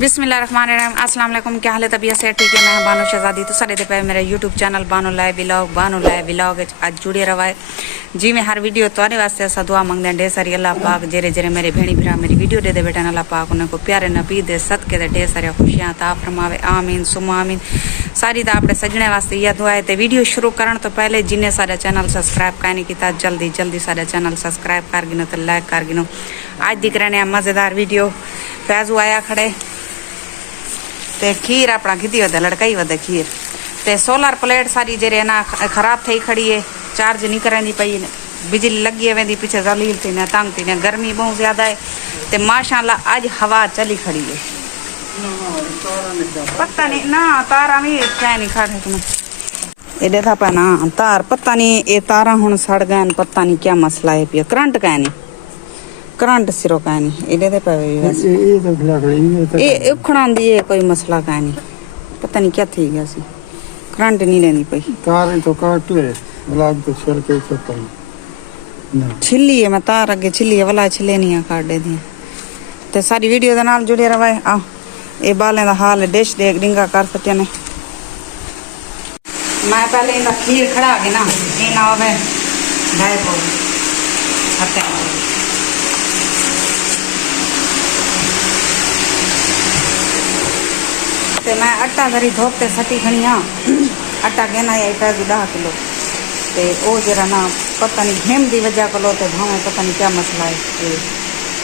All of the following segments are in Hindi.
बिस्मिल्लाहिर्रहमानिर्रहीम। अस्सलाम वालेकुम। क्या हाल है? तबीयत से ठीक है? मैं बानो शहजादी। तो सारे पे मेरा YouTube channel Bano live vlog आज जुड़े रहा है जी। मैं हर वीडियो तुम्हारे वास्ते ऐसा दुआ मंगते हैं ढेर सारी अल्लाह पाक जेरे जेरे मेरे भेणी भरा मेरी वीडियो दे बेटा अल्लाह पाक उनको प्यारे नबी दे सदके दे ढेर सारी खुशियां ता फरमावे। आमीन सुमा आमीन। सारी तो अपने सजने वास्ते यह दुआ है। तो वीडियो शुरू करने तो पहले जिन्हें सारा चैनल सब्सक्राइब नहीं किया जल्दी जल्दी सारा चैनल सब्सक्राइब कर गिनो तो लाइक कर गिनो। आज दिख रहे हैं मज़ेदार वीडियो। फैजू आया खड़े ते खीर अपना घिती वधे लड़काई वधे खीर ते सोलर प्लेट सारी जेरे ना खराब थी खड़ी है। चार्ज नहीं करेंदी पई, बिजली लगी वेंदी पीछे जलील थी ने तंग थी ने गर्मी बहुत ज्यादा है। ते माशाल्लाह आज हवा चली खड़ी है। पता नहीं ना तारा भी क्या नहीं खड़े तुम्हें एडे था पा ना तार पता नहीं ये तारा हुन सड़ गए पता नहीं क्या मसला है पिया करंट का नहीं करंट सिरो का नहीं एडे दे पे ये उखड़ा दी है कोई मसला का नहीं पता नहीं क्या थी गया सी करंट नहीं लेनी पई तार तो काट ले ब्लॉक तो छल के चपल छिली है मैं तार अगे छिली है वाला छिले नहीं काट दे दी ते सारी वीडियो दे नाल जुड़े रहे। आ ये बालें दा हाल डिश दे डिंगा कर सके ने मैं पहले इनका खीर खड़ा के ना ये ना होवे भाई को हते ते मैं आटा घरी धोपते सटी खनिया आटा कहना है 10 किलो ते ओ जरा ना पता नहीं घेम दी वजह कलो ते भावे पता नहीं क्या मसला है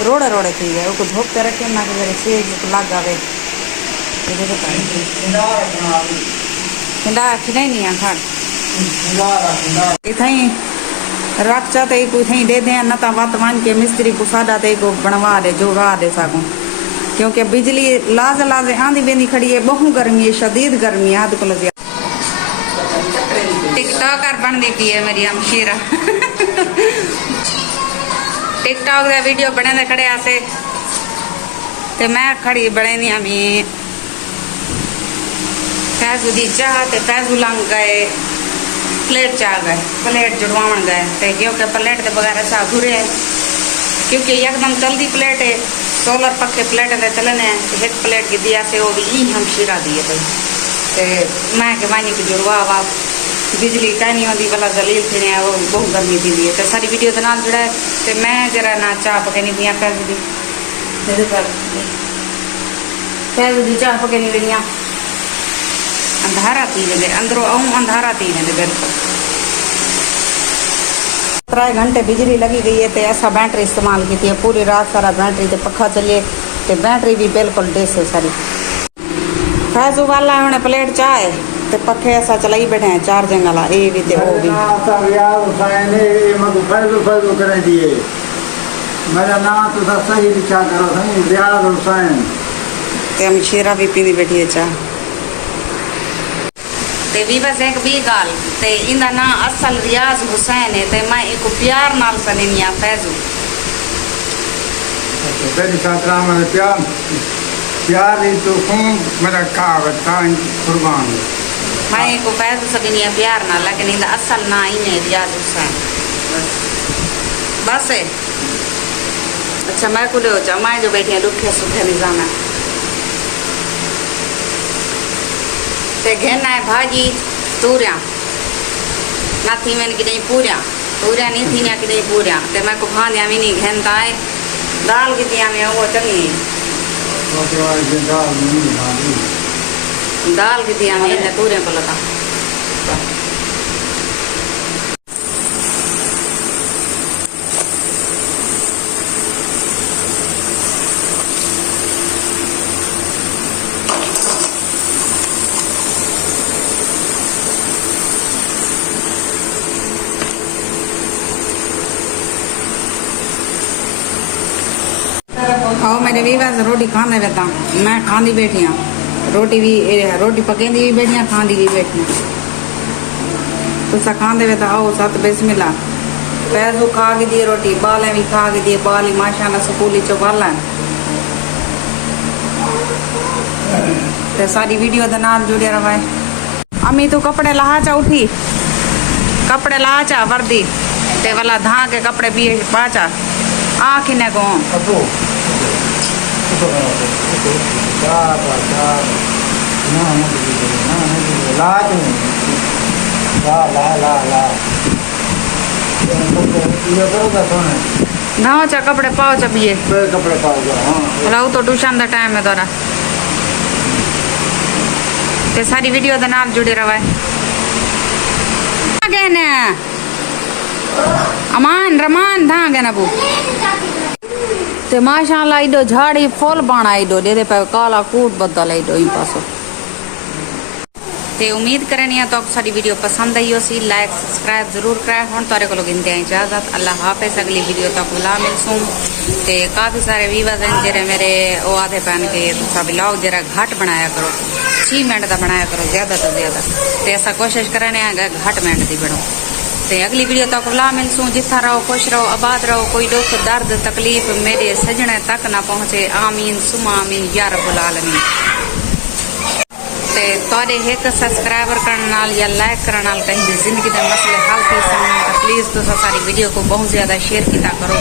रोड़े रोड़े थी गए उसको धोपते रखे ना कि सेज लग आवे खिंडा खिलाई नहीं खाड़ इथई रख चाहते कोई थी दे दें न तो वत मान के मिस्त्री को सादा ते को बनवा दे जोड़ा दे सकूं क्योंकि बिजली लाज लाज आंधी बेंदी खड़ी है। बहु गर्मी है, शदीद गर्मी है। को टिकटॉकर बन दी पी है मेरी हमशीरा टिकटॉक का वीडियो बने खड़े आसे ते मैं खड़ी बने नहीं हमें फैजू दी चाह ते फैजू लंग गए प्लेट चाह गए प्लेट जुड़वाण गए ते क्योंकि प्लेट के बगैर ऐसा अधूरे है क्योंकि एकदम जल्दी प्लेट है सोलर पक्के प्लेट दे चलने एक प्लेट की दिया से वो भी ई हम शीरा दिए भाई ते मैं के वानी की जुड़वा वा बिजली का नहीं होती भला जलील थी ने वो बहुत गर्मी थी दी तो सारी वीडियो के नाल जुड़ा है ते मैं जरा ना चाह पकनी दिया फैजू दी मेरे पर फैजू दी चाह पकनी दिया अंधारा थी लगे अंदरों आऊं अंधारा थी ने बिल्कुल 3 घंटे बिजली लगी गई है तो ऐसा बैटरी इस्तेमाल की थी पूरी रात सारा बैटरी ते पखा चलिए तो बैटरी भी बिल्कुल डेस है सारी। फैजू वाला उन्हें प्लेट चाय ते पखे ऐसा चलाई बैठे हैं चार्जिंग वाला ए भी ते वो भी करे दिए मेरा नाम तो सही लिखा करो सही रियाज हुसैन ते हम शीरा भी पीनी बैठी है चाह ते भी बस एक भी गाल ते इंदा ना असल रियाज हुसैन है ते मैं एक प्यार नाल सनेनिया फैजू तेरी खातरा में प्यार प्यार ही तो खून मेरा कहावत था कुर्बान मैं एक फैजू सनेनिया प्यार ना लेकिन इंदा असल ना ही है रियाज हुसैन बस है। अच्छा मैं कुछ हो जा मैं जो बैठी है दुखे सुखे निजाम है ते घेना है भाजी तूरिया ना थी मैंने कि नहीं पूरिया पूरिया नहीं थी ना कि नहीं पूरिया ते मैं को भांदिया भी नहीं घेनता है दाल की दिया में वो चली दाल की दिया में तूरिया को लगा आओ मेरे वीवास रोटी खाने बैठा मैं खानी बैठी हाँ रोटी पकेंदी भी बैठी हाँ खांदी भी बैठी हाँ तुसा खाने बैठा आओ साथ बिस्मिल्लाह फैजू खा के दिए रोटी बालें भी खा के दिए बाल ही माशाल्लाह स्कूल चो बाला तो सारी वीडियो के नाल जुड़े रहा है। अम्मी तू कपड़े लहा चा उठी कपड़े लहा चा वर्दी ते वाला धा के कपड़े भी पाचा आ किने को ना चा कपड़े पाओ चा बिये कपड़े पाओगे हाँ लाओ तो ट्यूशन दा टाइम है तोरा ते सारी वीडियो दे नाल जुड़े रवा आ गए ने अमान रमान धा गए ना बू ते माशाल्लाह इडो झाड़ी फूल बाणा इडो दे पे काला कूट बदल इडो ई पासो ते उम्मीद करनी है तो सारी वीडियो पसंद आई हो सी लाइक सब्सक्राइब जरूर कराए हुन तारे को गिनते हैं इजाजत अल्लाह हाफिज अगली वीडियो तक ला मिलसूं ते काफी सारे व्यूअर्स हैं जेरे मेरे ओ आधे पैन के दूसरा ब्लॉग जरा घट बनाया करो 6 मिनट का बनाया करो ज्यादा तो ज्यादा ते ऐसा कोशिश करने आगे घट मिनट की बनो ते अगली वीडियो तक ला मिलसूं जिथा रहो खुश रहो आबाद रहो कोई दुख दर्द तकलीफ मेरे सजने तक ना पहुंचे आमीन सुमा आमीन या रब्बुल आलमीन ते तोड़े एक सब्सक्राइबर करने नाल या लाइक करने नाल कहीं जिंदगी के मसले हल थी सकते प्लीज तो सारी वीडियो को बहुत ज्यादा शेयर किया करो